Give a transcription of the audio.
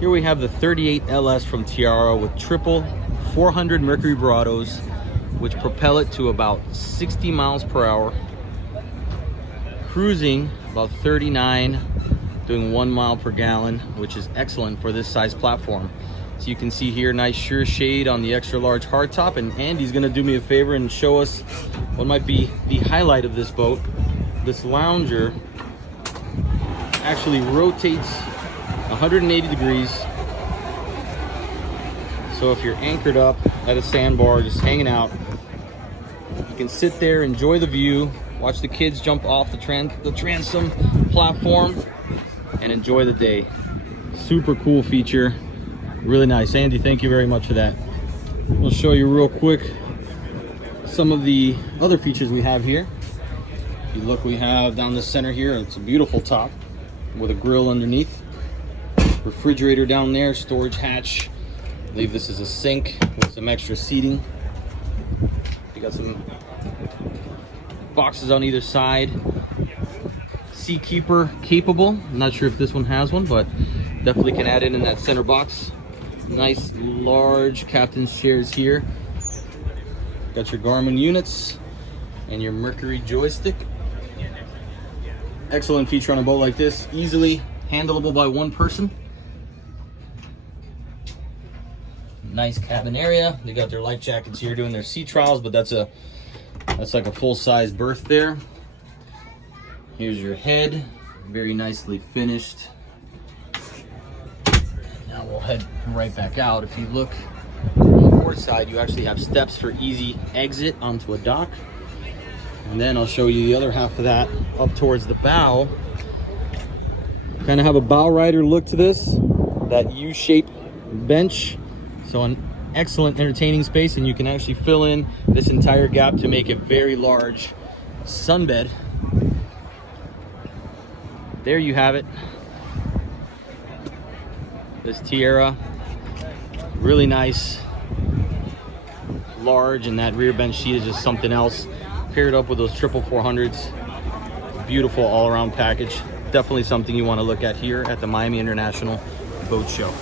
Here we have the 38 LS from Tiara with triple 400 Mercury Barados, which propel it to about 60 miles per hour, cruising about 39, doing 1 mile per gallon, which is excellent for this size platform. So you can see here, nice sure shade on the extra large hardtop, and Andy's gonna do me a favor and show us what might be the highlight of this boat. This lounger actually rotates 180 degrees. So if you're anchored up at a sandbar, just hanging out, you can sit there, enjoy the view, watch the kids jump off the transom platform, and enjoy the day. Super cool feature, really nice. Andy, thank you very much for that. We'll show you real quick some of the other features we have here. If you look, we have down the center here, it's a beautiful top with a grill underneath, refrigerator down there, storage hatch. I believe this is a sink with some extra seating. You got some boxes on either side. Seakeeper capable. I'm not sure if this one has one, but definitely can add in that center box. Nice large captain's chairs here. Got your Garmin units and your Mercury joystick. Excellent feature on a boat like this, easily handleable by one person. Nice cabin area. They got their life jackets here doing their sea trials, but that's like a full-size berth there. Here's your head, very nicely finished. Now we'll head right back out. If you look on the port side, you actually have steps for easy exit onto a dock. And then I'll show you the other half of that up towards the bow. Kind of have a bow rider look to this, that U-shaped bench. So an excellent entertaining space, and you can actually fill in this entire gap to make a very large sunbed. There you have it. This Tiara, really nice, large, and that rear bench sheet is just something else. Paired up with those triple 400s, beautiful all-around package. Definitely something you want to look at here at the Miami International Boat Show.